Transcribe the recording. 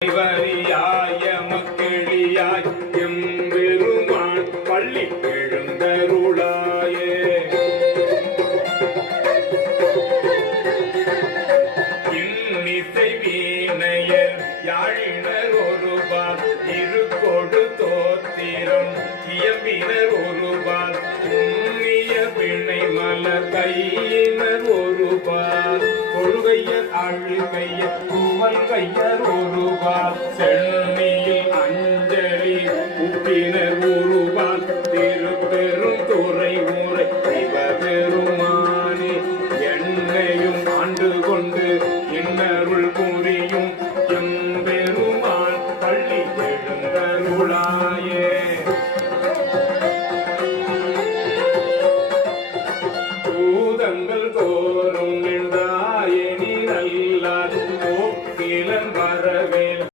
வரியாய மக்களியாய் எம்பெருமான் பள்ளி எழுந்தருளாயே இன்னிசை வீணையர் யாழினர் ஒருபால் இருகொடு தோத்திரம் இயம்பினர் ஒருபால் உண்ணிய பிணை மலர் கையினர் ஒருபால் கொள்கையர் அழுகையர் குவல் கையர் ஒருபால்